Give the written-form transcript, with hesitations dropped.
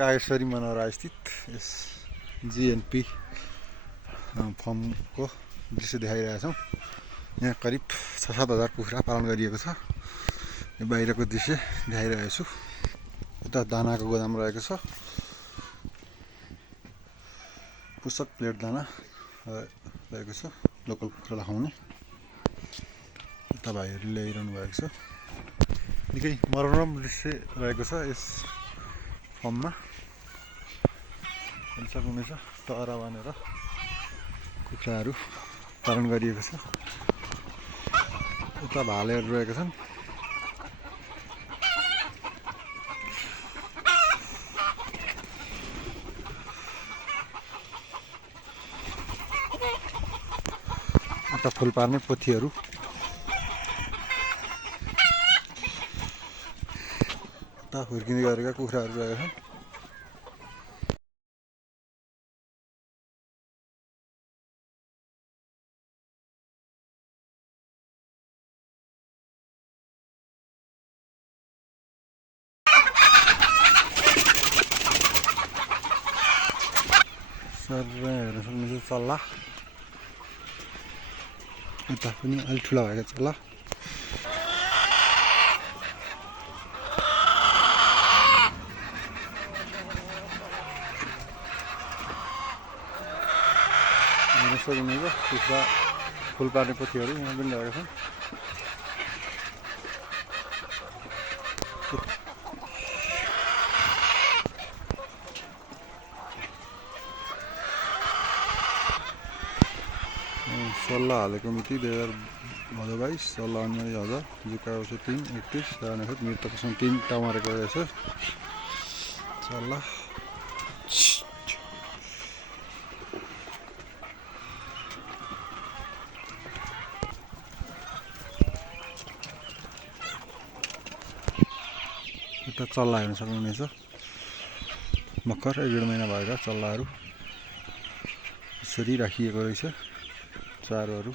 Kageshwari Monera स्थित यस GNP फर्मको दृश्य देखाइरहेछौँ। यहाँ करिब 6-7 हजार कुखुरा पालन गरिएको छ। यो बाहिरको दृश्य देखाइरहेको छु। उता दानाको गोदाम रहेको छ। पुस्तक प्लेट दाना रहेको छ लोकल कुखुरालाई खुवाउने। उता भाइहरूले ल्याइरहनु भएको छ। निकै मनोरम दृश्य रहेको छ यस फर्ममा। हेर्न सक्नुहुनेछ टहरा बाँधेर कुखुराहरू पालन गरिएको छ। उता भालेहरू रहेका छन्। उता फुल पार्ने पोथीहरू। उता हुर्किँदै गरेका कुखुराहरू रहेका छन्। हेर्न सक्नुहुन्छ चल्ला। उता पनि अलि ठुला भएका चल्ला। हेर्न सक्नुहुन्छ कुखुरा फुल पार्ने पोथीहरू यहाँ पनि रहेका छन्। सल्लाह हालेको मिति 2022 सल्लाह 19,000 जुका औषध 331 मृतक 3 टमारेको रहेछ सल्लाह। यता चल्ला हेर्न सक्नुहुनेछ। भर्खर 1.5 महिना भएका चल्लाहरू यसरी राखिएको रहेछ चारोहरू।